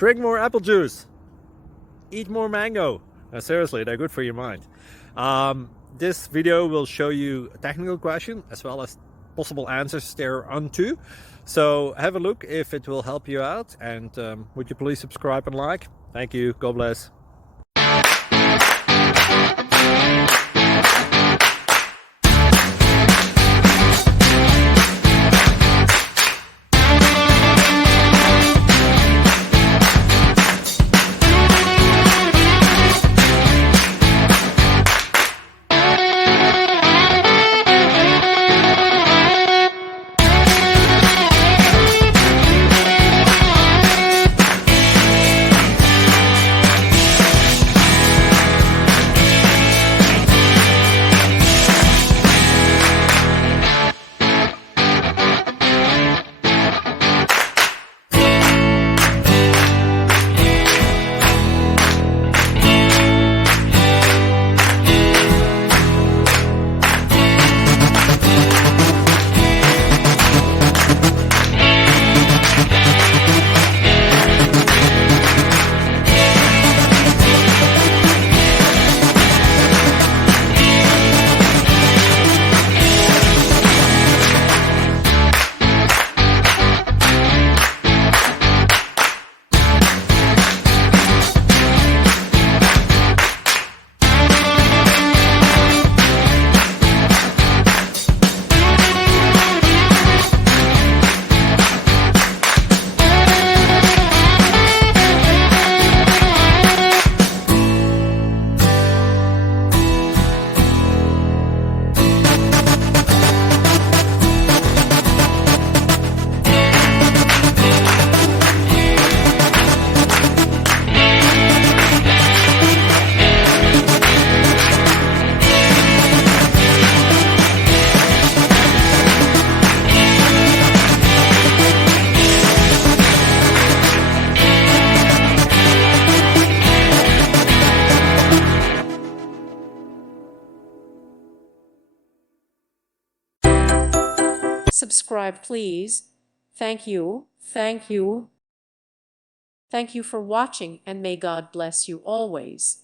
Drink more apple juice. Eat more mango. Seriously, they're good for your mind. This video will show you a technical question as well as possible answers thereunto. So have a look if it will help you out, and would you please subscribe and like? Thank you. God bless. Subscribe, please. Thank you. Thank you. Thank you for watching, and may God bless you always.